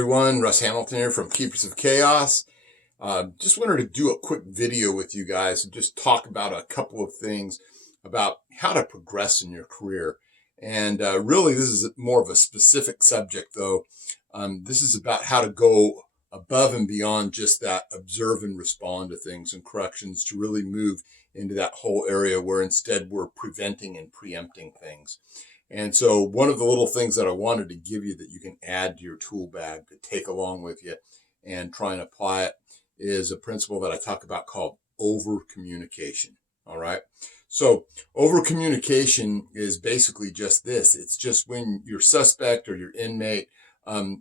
everyone, Russ Hamilton here from Keepers of Chaos. Just wanted to do a quick video with you guys and just talk about a couple of things about how to progress in your career. And really, this is more of a specific subject, though. This is about how to go above and beyond just that observe and respond to things and corrections to really move into that whole area where instead we're preventing and preempting things. And so one of the little things that I wanted to give you that you can add to your tool bag to take along with you and try and apply it is a principle that I talk about called over communication. All right. So over communication is basically just this. It's just when your suspect or your inmate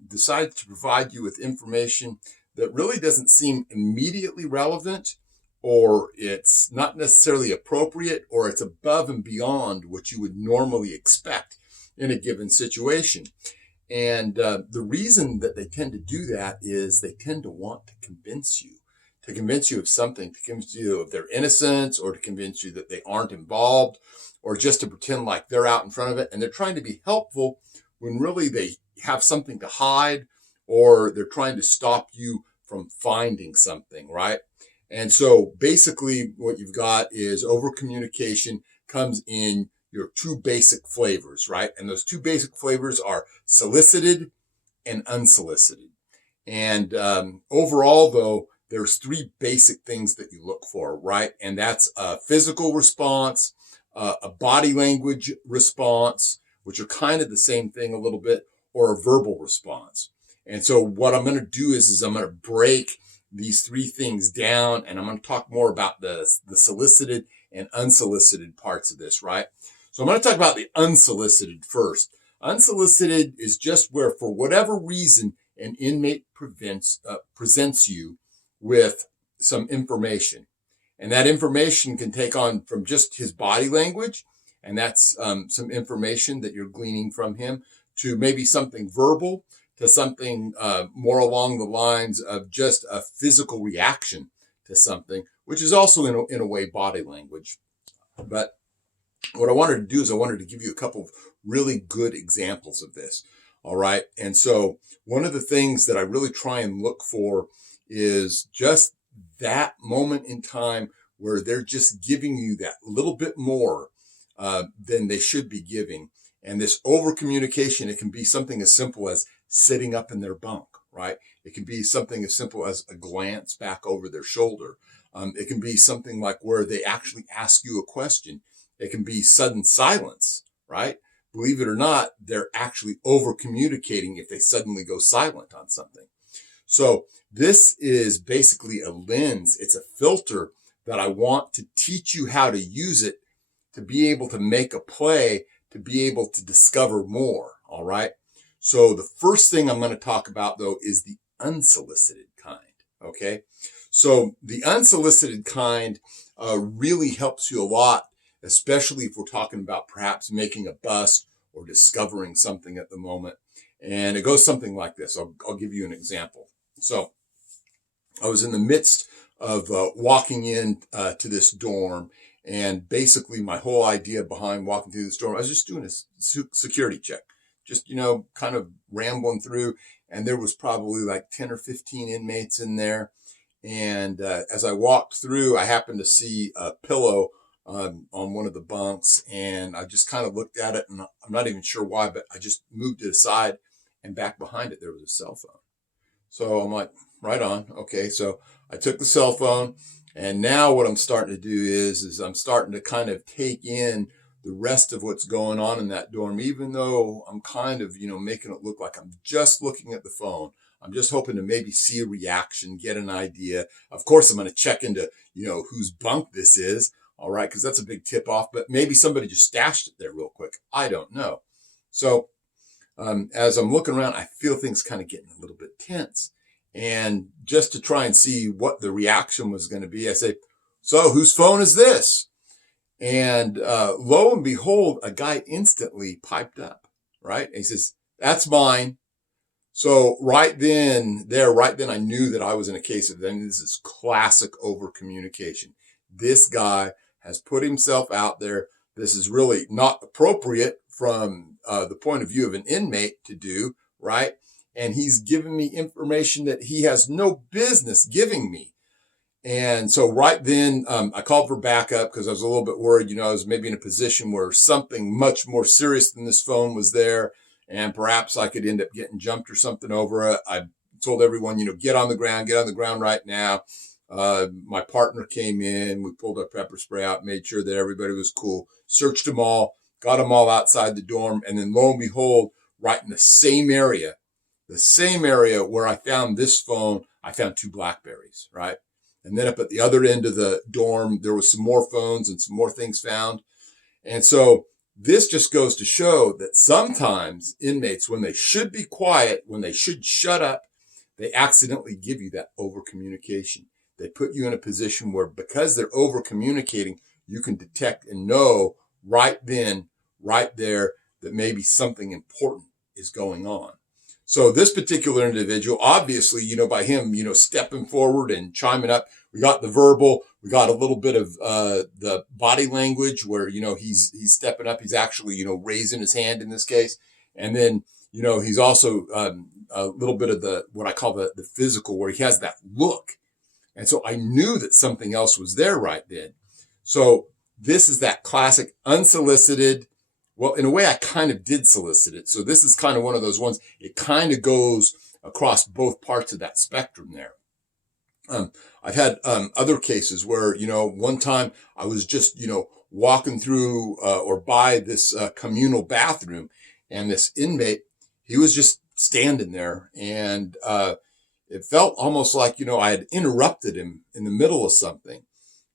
decides to provide you with information that really doesn't seem immediately relevant, or it's not necessarily appropriate, or it's above and beyond what you would normally expect in a given situation. And the reason that they tend to do that is they tend to want to convince you of something, to convince you of their innocence, or to convince you that they aren't involved, or just to pretend like they're out in front of it. And they're trying to be helpful when really they have something to hide, or they're trying to stop you from finding something, right? And so basically what you've got is over communication comes in your two basic flavors, right? And those two basic flavors are solicited and unsolicited. And overall, though, there's three basic things that you look for, right? And that's a physical response, a body language response, which are kind of the same thing a little bit, or a verbal response. And so what I'm going to do is I'm going to break these three things down, and I'm going to talk more about the solicited and unsolicited parts of this, right? So I'm going to talk about the unsolicited first. Unsolicited is just where, for whatever reason, an inmate presents you with some information. And that information can take on from just his body language, and that's some information that you're gleaning from him, to maybe something verbal, to something more along the lines of just a physical reaction to something, which is also in a way body language. But what I wanted to do is I wanted to give you a couple of really good examples of this. All right. And so one of the things that I really try and look for is just that moment in time where they're just giving you that little bit more than they should be giving. And this over communication, it can be something as simple as sitting up in their bunk, right? It can be something as simple as a glance back over their shoulder. It can be something like where they actually ask you a question. It can be sudden silence, right? Believe it or not, they're actually over communicating if they suddenly go silent on something. So this is basically a lens. It's a filter that I want to teach you how to use it to be able to make a play, to be able to discover more. All right. So the first thing I'm going to talk about, though, is the unsolicited kind. Okay. So the unsolicited kind really helps you a lot, especially if we're talking about perhaps making a bust or discovering something at the moment. And it goes something like this. I'll give you an example. So I was in the midst of walking in to this dorm. And basically my whole idea behind walking through this dorm, I was just doing a security check. Just, kind of rambling through. And there was probably like 10 or 15 inmates in there. And as I walked through, I happened to see a pillow on one of the bunks. And I just kind of looked at it, and I'm not even sure why, but I just moved it aside. And back behind it, there was a cell phone. So I'm like, right on. Okay, so I took the cell phone. And now what I'm starting to do is I'm starting to kind of take in the rest of what's going on in that dorm, even though I'm kind of, making it look like I'm just looking at the phone. I'm just hoping to maybe see a reaction, get an idea. Of course, I'm going to check into, whose bunk this is. All right. Cause that's a big tip off, but maybe somebody just stashed it there real quick. I don't know. So, as I'm looking around, I feel things kind of getting a little bit tense. And just to try and see what the reaction was going to be, I say, so whose phone is this? And lo and behold, a guy instantly piped up, right? And he says, that's mine. So right then, I knew that I was in a case of, then this is classic over communication. This guy has put himself out there. This is really not appropriate from the point of view of an inmate to do, right? and he's giving me information that he has no business giving me. And so right then, I called for backup because I was a little bit worried, I was maybe in a position where something much more serious than this phone was there. And perhaps I could end up getting jumped or something over it. I told everyone, get on the ground right now. My partner came in, we pulled our pepper spray out, made sure that everybody was cool, searched them all, got them all outside the dorm. And then lo and behold, right in the same area where I found this phone, I found 2 BlackBerries, right? And then up at the other end of the dorm, there was some more phones and some more things found. And so this just goes to show that sometimes inmates, when they should be quiet, when they should shut up, they accidentally give you that over communication. They put you in a position where, because they're over communicating, you can detect and know right then, right there, that maybe something important is going on. So this particular individual, obviously, by him, stepping forward and chiming up, we got the verbal, we got a little bit of the body language where, he's stepping up. He's actually, raising his hand in this case. And then, he's also a little bit of what I call the physical, where he has that look. And so I knew that something else was there right then. So this is that classic unsolicited. Well, in a way, I kind of did solicit it. So this is kind of one of those ones. It kind of goes across both parts of that spectrum there. I've had other cases where, one time I was just, walking through or by this communal bathroom, and this inmate, he was just standing there, and it felt almost like, I had interrupted him in the middle of something.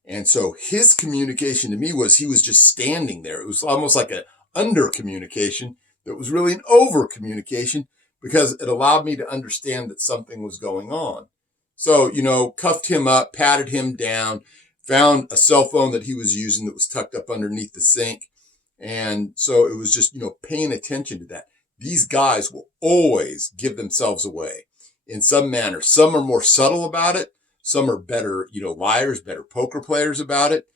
And so his communication to me was he was just standing there. It was almost like a under communication that was really an over communication, because it allowed me to understand that something was going on. So, cuffed him up, patted him down, found a cell phone that he was using that was tucked up underneath the sink. And so it was just, paying attention to that. These guys will always give themselves away in some manner. Some are more subtle about it. Some are better, liars, better poker players about it.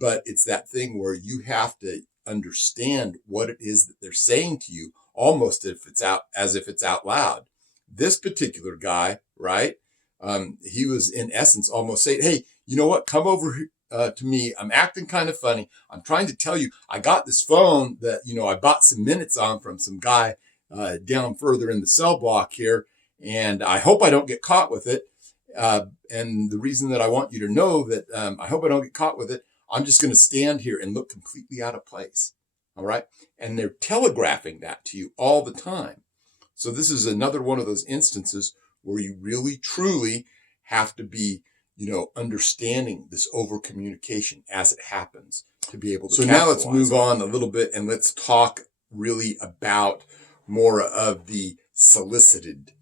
But it's that thing where you have to understand what it is that they're saying to you, almost as if it's out loud. This particular guy, right? He was in essence almost saying, hey, you know what? Come over to me. I'm acting kind of funny. I'm trying to tell you, I got this phone that, I bought some minutes on from some guy down further in the cell block here. And I hope I don't get caught with it. And the reason that I want you to know that I hope I don't get caught with it, I'm just going to stand here and look completely out of place. All right. And they're telegraphing that to you all the time. So this is another one of those instances where you really, truly have to be, understanding this over communication as it happens to be able to. So now let's move on a little bit and let's talk really about more of the solicited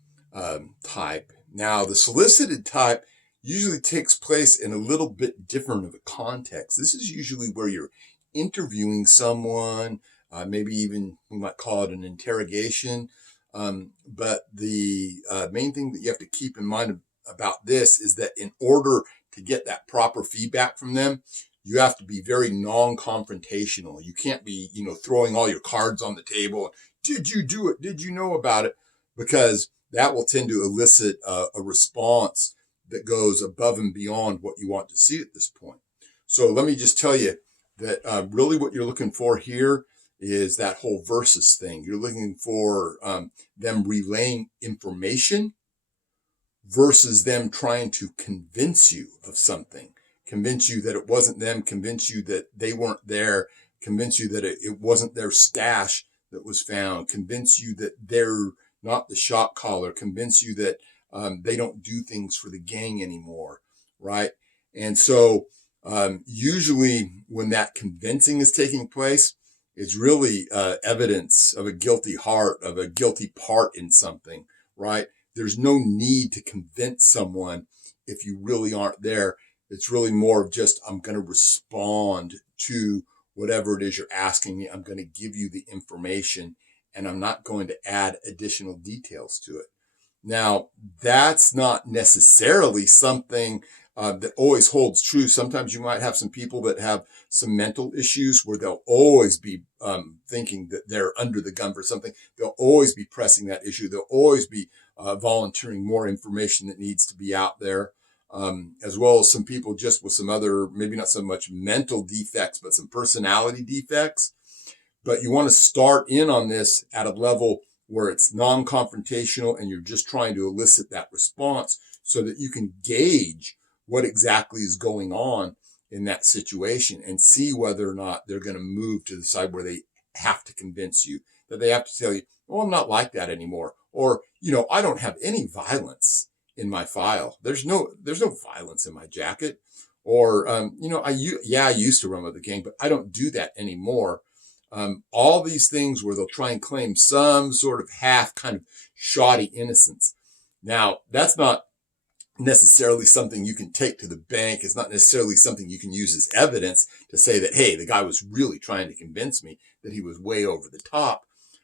type. Now, the solicited type usually takes place in a little bit different of a context. This is usually where you're interviewing someone, maybe even we might call it an interrogation. But the main thing that you have to keep in mind about this is that in order to get that proper feedback from them, you have to be very non-confrontational. You can't be, throwing all your cards on the table. Did you do it? Did you know about it? Because that will tend to elicit a response that goes above and beyond what you want to see at this point. So let me just tell you that really what you're looking for here is that whole versus thing. You're looking for them relaying information versus them trying to convince you of something, convince you that it wasn't them, convince you that they weren't there, convince you that it wasn't their stash that was found, convince you that they're not the shot caller, convince you that they don't do things for the gang anymore, right? And so usually when that convincing is taking place, it's really evidence of a guilty heart, of a guilty part in something, right? There's no need to convince someone if you really aren't there. It's really more of just, I'm going to respond to whatever it is you're asking me. I'm going to give you the information, and I'm not going to add additional details to it. Now, that's not necessarily something that always holds true. Sometimes you might have some people that have some mental issues where they'll always be thinking that they're under the gun for something. They'll always be pressing that issue. They'll always be volunteering more information that needs to be out there, as well as some people just with some other, maybe not so much mental defects, but some personality defects. But you want to start in on this at a level where it's non-confrontational and you're just trying to elicit that response so that you can gauge what exactly is going on in that situation and see whether or not they're going to move to the side where they have to convince you, that they have to tell you, oh, I'm not like that anymore. Or, I don't have any violence in my file. There's no violence in my jacket. Or, I used to run with the gang, but I don't do that anymore. All these things where they'll try and claim some sort of half kind of shoddy innocence. Now, that's not necessarily something you can take to the bank. It's not necessarily something you can use as evidence to say that, hey, the guy was really trying to convince me that he was way over the top.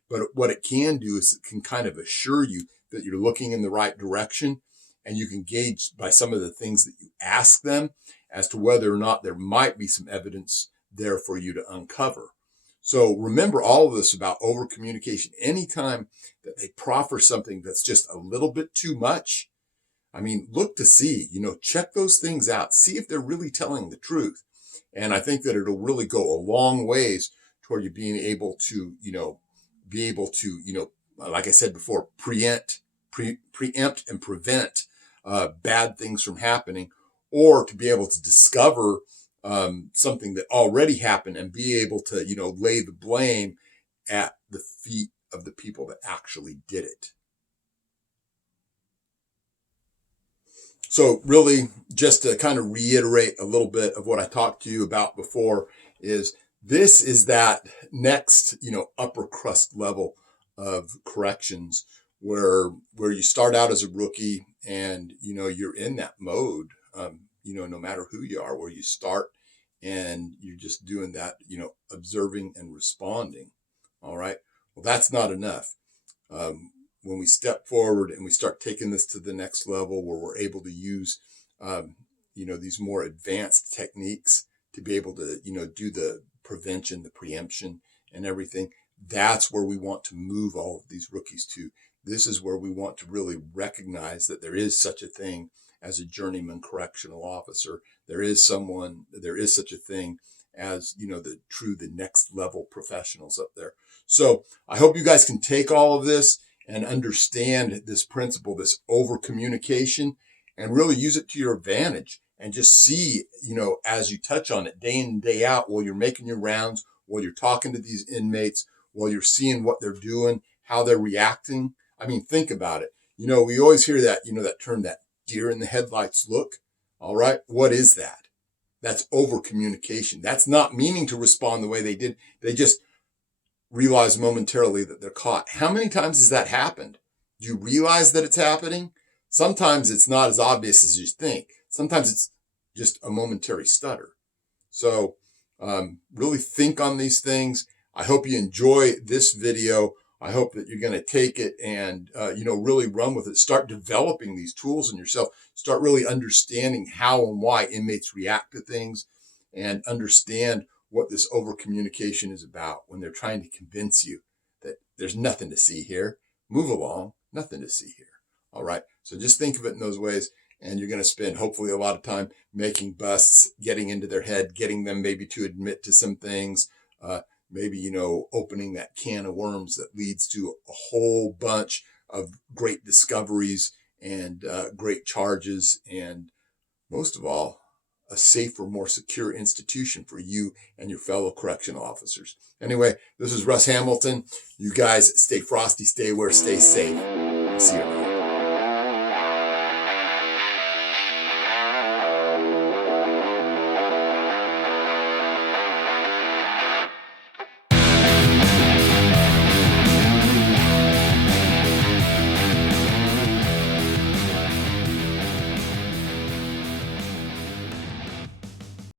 But what it can do is it can kind of assure you that you're looking in the right direction, and you can gauge by some of the things that you ask them as to whether or not there might be some evidence there for you to uncover. So remember all of this about over communication. Anytime that they proffer something that's just a little bit too much, look to see, check those things out, see if they're really telling the truth. And I think that it'll really go a long ways toward you being able to, like I said before, preempt and prevent bad things from happening, or to be able to discover something that already happened and be able to, lay the blame at the feet of the people that actually did it. So really, just to kind of reiterate a little bit of what I talked to you about before, is this is that next, upper crust level of corrections where you start out as a rookie and, you're in that mode, no matter who you are, where you start and you're just doing that, observing and responding. All right. Well, that's not enough. When we step forward and we start taking this to the next level where we're able to use, these more advanced techniques to be able to, do the prevention, the preemption and everything, that's where we want to move all of these rookies to. This is where we want to really recognize that there is such a thing as a journeyman correctional officer. There is such a thing as, the next level professionals up there. So I hope you guys can take all of this and understand this principle, this over communication, and really use it to your advantage and just see, as you touch on it day in and day out, while you're making your rounds, while you're talking to these inmates, while you're seeing what they're doing, how they're reacting. Think about it. We always hear that, that term, that deer in the headlights look. All right. What is that? That's over communication. That's not meaning to respond the way they did. They just realize momentarily that they're caught. How many times has that happened? Do you realize that it's happening? Sometimes it's not as obvious as you think. Sometimes it's just a momentary stutter. So really think on these things. I hope you enjoy this video. I hope that you're going to take it and, really run with it. Start developing these tools in yourself. Start really understanding how and why inmates react to things, and understand what this over communication is about when they're trying to convince you that there's nothing to see here. Move along, nothing to see here. All right. So just think of it in those ways, and you're going to spend hopefully a lot of time making busts, getting into their head, getting them maybe to admit to some things, maybe, opening that can of worms that leads to a whole bunch of great discoveries and great charges, and most of all, a safer, more secure institution for you and your fellow correctional officers. Anyway, this is Russ Hamilton. You guys stay frosty, stay aware, stay safe. I'll see you around.